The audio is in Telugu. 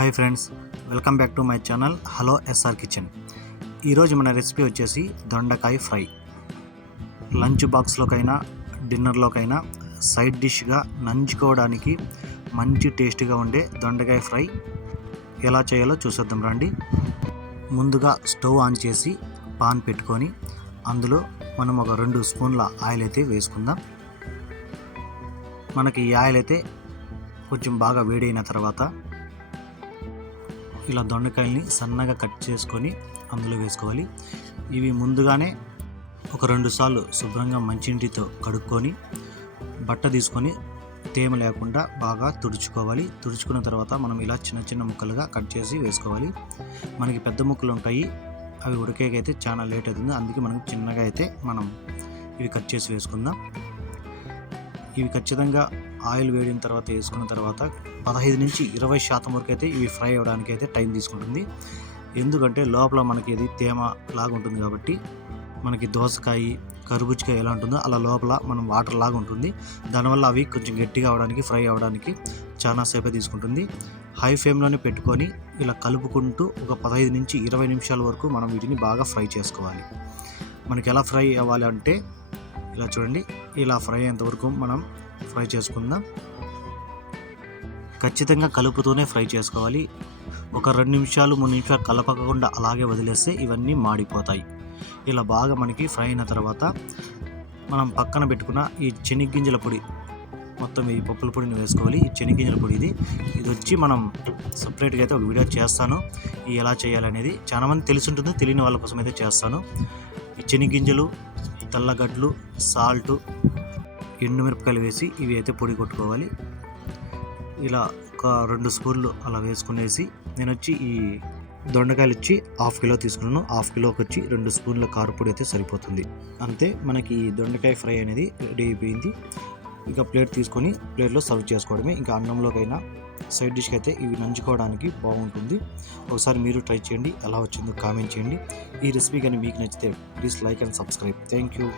Hi friends welcome back to my channel hello S R kitchen. ఈరోజు మన రెసిపీ వచ్చేసి దొండకాయ ఫ్రై. లంచ్ బాక్స్లోకైనా డిన్నర్లోకైనా సైడ్ డిష్గా నంచుకోవడానికి మంచి టేస్ట్గా ఉండే దొండకాయ ఫ్రై ఎలా చేయాలో చూసేద్దాం రండి. ముందుగా స్టవ్ ఆన్ చేసి పాన్ పెట్టుకొని అందులో మనం ఒక రెండు స్పూన్ల ఆయిల్ అయితే వేసుకుందాం. మనకి ఈ ఆయిల్ అయితే కొంచెం బాగా వేడైన తర్వాత ఇలా దొండకాయల్ని సన్నగా కట్ చేసుకొని అందులో వేసుకోవాలి. ఇవి ముందుగానే ఒక రెండు సార్లు శుభ్రంగా మంచినీటితో కడుక్కొని బట్ట తీసుకొని తేమ లేకుండా బాగా తుడుచుకోవాలి. తుడుచుకున్న తర్వాత మనం ఇలా చిన్న చిన్న ముక్కలుగా కట్ చేసి వేసుకోవాలి. మనకి పెద్ద ముక్కలు ఉంటాయి అవి ఉడికేకైతే చాలా లేట్ అవుతుంది. అందుకే మనకు చిన్నగా అయితే మనం ఇవి కట్ చేసి వేసుకుందాం. ఇవి ఖచ్చితంగా ఆయిల్ వేడిన తర్వాత వేసుకున్న తర్వాత పదహైదు నుంచి ఇరవై శాతం వరకు అయితే ఇవి ఫ్రై అవ్వడానికి అయితే టైం తీసుకుంటుంది. ఎందుకంటే లోపల మనకి ఇది తేమ లాగా ఉంటుంది కాబట్టి మనకి దోసకాయ కరుబుజ్జికాయ ఎలా ఉంటుందో అలా లోపల మనం వాటర్ లాగా ఉంటుంది. దానివల్ల అవి కొంచెం గట్టిగా అవడానికి ఫ్రై అవ్వడానికి చాలా సేపే తీసుకుంటుంది. హై ఫ్లేమ్లోనే పెట్టుకొని ఇలా కలుపుకుంటూ ఒక పదహైదు నుంచి ఇరవై నిమిషాల వరకు మనం వీటిని బాగా ఫ్రై చేసుకోవాలి. మనకి ఎలా ఫ్రై అవ్వాలి అంటే ఇలా చూడండి ఇలా ఫ్రై అయ్యేంతవరకు మనం ఫ్రై చేసుకుందాం. ఖచ్చితంగా కలుపుతూనే ఫ్రై చేసుకోవాలి. ఒక రెండు నిమిషాలు మూడు నిమిషాలు కలపకుండా అలాగే వదిలేస్తే ఇవన్నీ మాడిపోతాయి. ఇలా బాగా మనకి ఫ్రై అయిన తర్వాత మనం పక్కన పెట్టుకున్న ఈ చెనిగ్గింజల పొడి మొత్తం ఈ పప్పుల పొడిని వేసుకోవాలి. ఈ చెనిగ్గింజల పొడి ఇది. ఇది వచ్చి మనం సపరేట్గా అయితే ఒక వీడియో చేస్తాను. ఈ ఎలా చేయాలనేది చాలా మంది తెలిసి ఉంటుంది తెలియని వాళ్ళ కోసం అయితే చేస్తాను. ఈ చెనిగ్గింజలు తెల్లగడ్డలు సాల్ట్ ఎండుమిరపకాయలు వేసి ఇవి అయితే పొడి కొట్టుకోవాలి. ఇలా ఒక రెండు స్పూన్లు అలా వేసుకునేసి నేను వచ్చి ఈ దొండకాయలు వచ్చి హాఫ్ కిలో తీసుకున్నాను. హాఫ్ కిలోకి వచ్చి రెండు స్పూన్ల కారపొడి అయితే సరిపోతుంది. అంతే మనకి ఈ దొండకాయ ఫ్రై అనేది రెడీ అయిపోయింది. ఇక ప్లేట్ తీసుకొని ప్లేట్లో సర్వ్ చేసుకోవడమే. ఇంకా అన్నంలోకైనా సైడ్ డిష్కి అయితే ఇవి నంచుకోవడానికి బాగుంటుంది. ఒకసారి మీరు ట్రై చేయండి. ఎలా వచ్చిందో కామెంట్ చేయండి. ఈ రెసిపీ కానీ మీకు నచ్చితే please like and subscribe. Thank you.